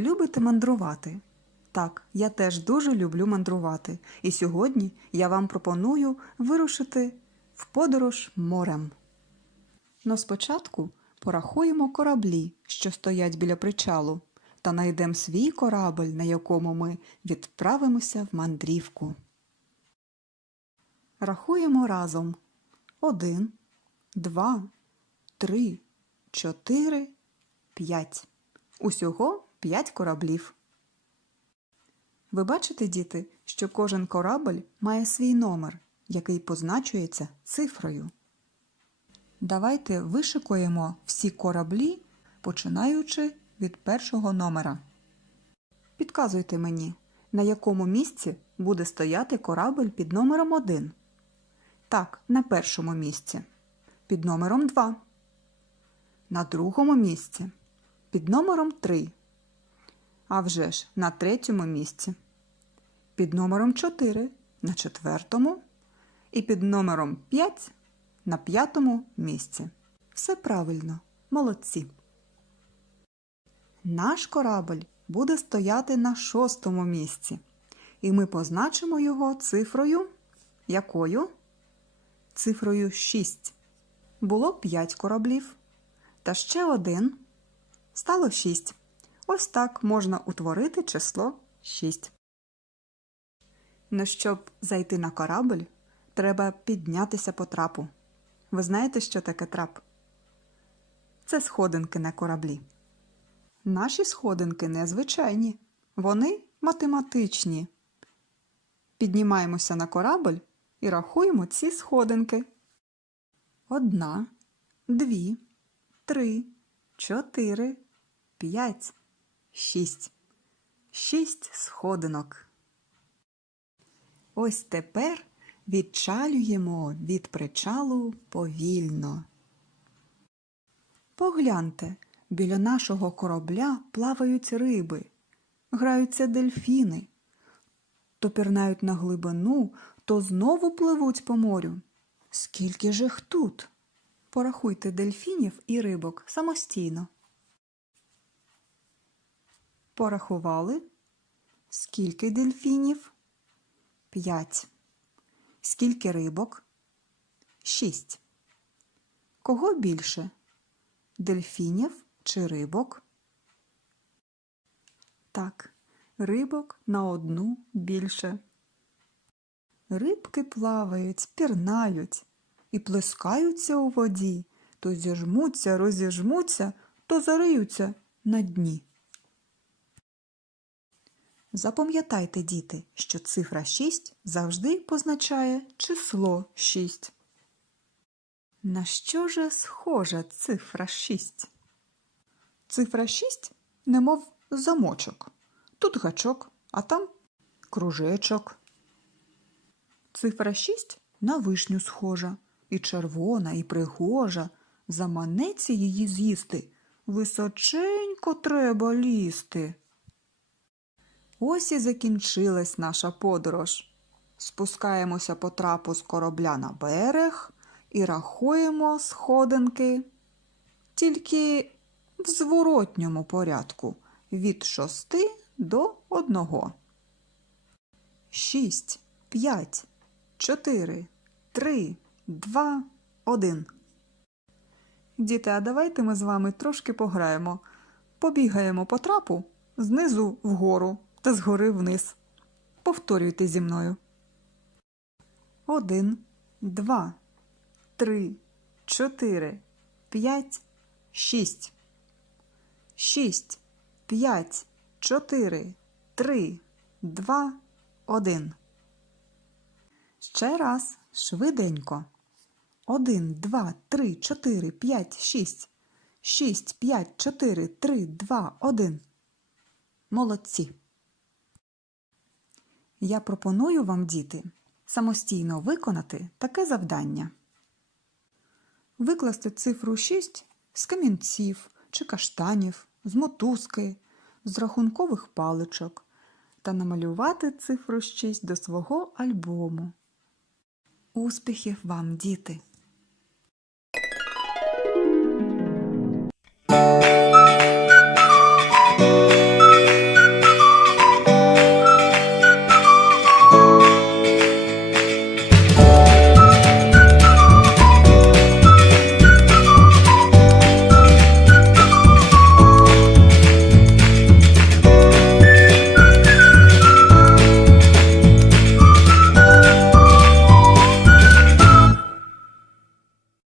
любите мандрувати? Так, я теж дуже люблю мандрувати, і сьогодні я вам пропоную вирушити в подорож морем. Но спочатку порахуємо кораблі, що стоять біля причалу, та найдемо свій корабль, на якому ми відправимося в мандрівку. Рахуємо разом. Один, два, три, чотири, п'ять. Усього п'ять кораблів. Ви бачите, діти, що кожен корабль має свій номер, який позначується цифрою. Давайте вишикуємо всі кораблі, починаючи від першого номера. Підказуйте мені, на якому місці буде стояти корабль під номером 1. Так, на першому місці. Під номером 2. На другому місці. Під номером 3. А вже ж на третьому місці. Під номером 4 на четвертому. І під номером 5 на п'ятому місці. Все правильно, молодці. Наш корабль буде стояти на шостому місці. І ми позначимо його цифрою. Якою? Цифрою 6. Було 5 кораблів. Та ще один. Стало 6. Ось так можна утворити число 6. Ну, щоб зайти на корабль, треба піднятися по трапу. Ви знаєте, що таке трап? Це сходинки на кораблі. Наші сходинки незвичайні, вони математичні. Піднімаємося на корабль і рахуємо ці сходинки. Одна, дві, три, чотири, п'ять, шість. Шість сходинок. Ось тепер відчалюємо від причалу повільно. Погляньте, біля нашого корабля плавають риби, граються дельфіни, то пірнають на глибину, то знову пливуть по морю. Скільки ж їх тут? Порахуйте дельфінів і рибок самостійно. Порахували? Скільки дельфінів? П'ять. Скільки рибок? Шість. Кого більше? Дельфінів чи рибок? Так, рибок на одну більше. Рибки плавають, пірнають і плескаються у воді, то зіжмуться, розіжмуться, то зариються на дні. Запам'ятайте, діти, що цифра 6 завжди позначає число 6. На що же схожа цифра 6? Цифра 6 немов замочок. Тут гачок, а там кружечок. Цифра 6 на вишню схожа, і червона, і пригожа. Заманеться її з'їсти. Височенько треба лізти. Ось і закінчилась наша подорож. Спускаємося по трапу з корабля на берег і рахуємо сходинки тільки в зворотньому порядку від шости до одного. Шість, п'ять, чотири, три, два, один. Діти, а давайте ми з вами трошки пограємо. Побігаємо по трапу знизу вгору та згори вниз. Повторюйте зі мною. Один, два, три, чотири, п'ять, шість. Шість, п'ять, чотири, три, два, один. Ще раз швиденько. Один, два, три, чотири, п'ять, шість. Шість, п'ять, чотири, три, два, один. Молодці. Я пропоную вам, діти, самостійно виконати таке завдання. Викласти цифру 6 з камінців чи каштанів, з мотузки, з рахункових паличок та намалювати цифру 6 до свого альбому. Успіхів вам, діти!